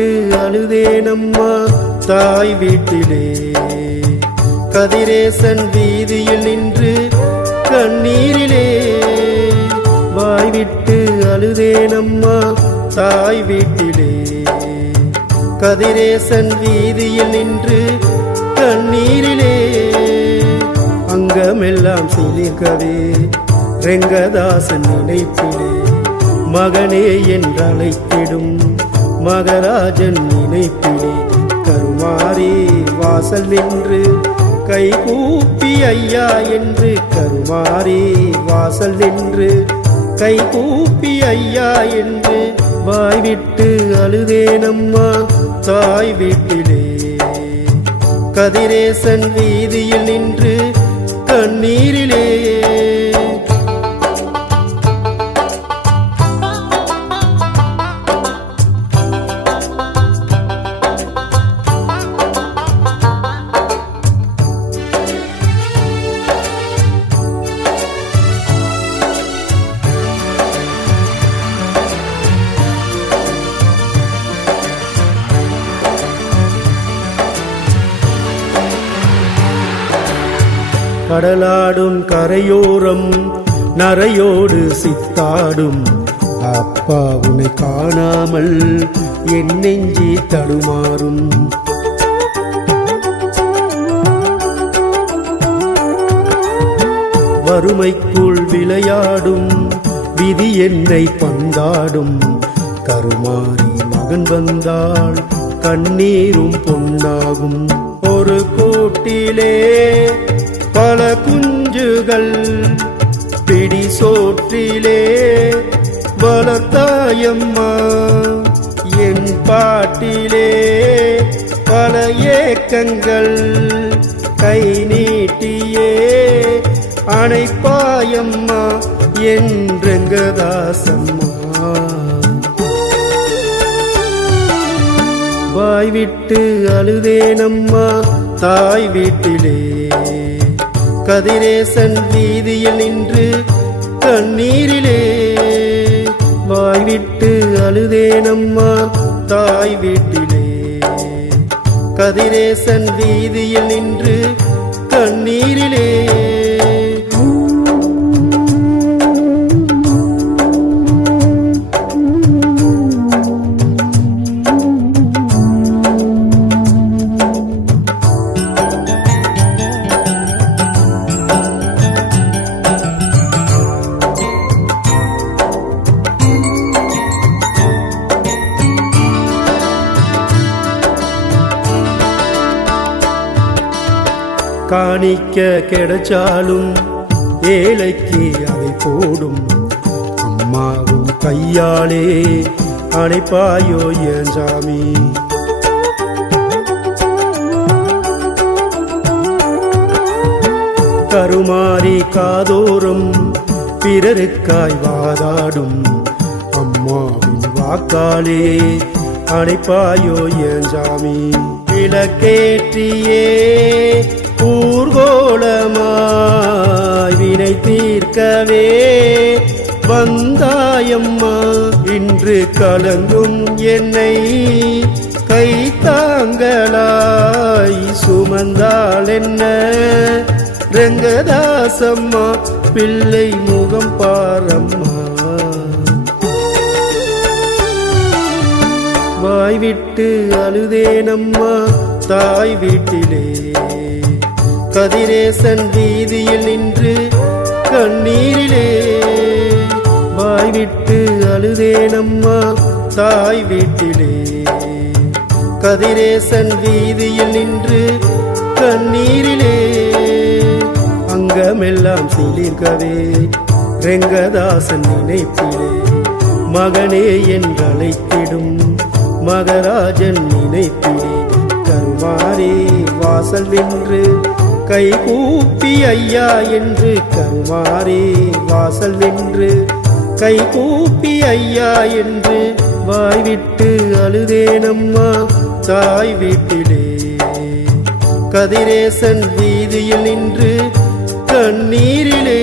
விட்டு அழுதேனம்மா தாய் வீட்டிலே. கதிரேசன் வீதியில் நின்று கண்ணீரிலே வாய்விட்டு அழுதேனம்மா தாய் வீட்டிலே. கதிரேசன் வீதியில் நின்று கண்ணீரிலே அங்கமெல்லாம் சிலிர்க்கவே ரெங்கதாசன் நினைப்பிலே மகனே என்றழைத்திடும் மகராஜன் நினைப்பிலே கருமாறி வாசல் நின்று கைகூப்பி ஐயா என்று கருமாறி வாசல் நின்று கைகூப்பி ஐயா என்று வாய்விட்டு அழுதேனம்மா தாய் வீட்டிலே. கதிரேசன் வீதியில் நின்று கண்ணீரிலே கடலாடும் கரையோரம் நரையோடு சித்தாடும் அப்பா உன்னை காணாமல் என் நெஞ்சி தடுமாறும். வறுமைக்குள் விளையாடும் விதி என்னை பந்தாடும் கருமாறி மகன் வந்தாள் கண்ணீரும் பொன்னாகும். ஒரு கூட்டிலே பல குஞ்சுகள் பிடி சோற்றிலே வளர்த்தாயம்மா என் பாட்டிலே பல ஏக்கங்கள் கை நீட்டியே அணைப்பாயம்மா என் ரெங்கதாசம்மா. வாய்விட்டு அழுதேனம்மா தாய் வீட்டிலே. கதிரேசன் வீதியில் நின்று கண்ணீரிலே வாய்விட்டு அழுதேனம்மா தாய் வீட்டிலே. கதிரேசன் வீதியில் நின்று கண்ணீரிலே காணிக்க கிடைச்சாலும் ஏழைக்கு அதை போடும் அம்மாவும் கையாலே அணைப்பாயோ என் சாமி. கருமாறி காதோறும் பிறருக்காய் வாதாடும் அம்மாவின் வாக்காலே அணைப்பாயோ என் சாமி. விளக்கேற்றியே ஊர்கோலமாய் வினை தீர்க்கவே வந்தாயம்மா இன்று கலங்கும் என்னை கைத்தாங்களாய் சுமந்தாள் என்ன ரெங்கதாசம்மா பிள்ளை முகம் பாரம்மா. வாய்விட்டு அழுதேனம்மா தாய் வீட்டிலே. கதிரேசன் வீதியில் நின்று கண்ணீரிலே வாய்விட்டு அழுதேனம்மா தாய் வீட்டிலே. கதிரேசன் வீதியில் நின்று கண்ணீரிலே அங்கமெல்லாம் சிலிர்க்கவே ரெங்கதாசன் நினைப்பிலே மகனே என்றழைத்திடும் மகராஜன் நினைப்பிலே கருமாறி வாசல் நின்று கைகூப்பி ஐயா என்று கருமாறி வாசல் நின்று கைகூப்பி ஐயா என்று வாய்விட்டு அழுதேனம்மா தாய் வீட்டிலே. கதிரேசன் வீதியில் நின்று கண்ணீரிலே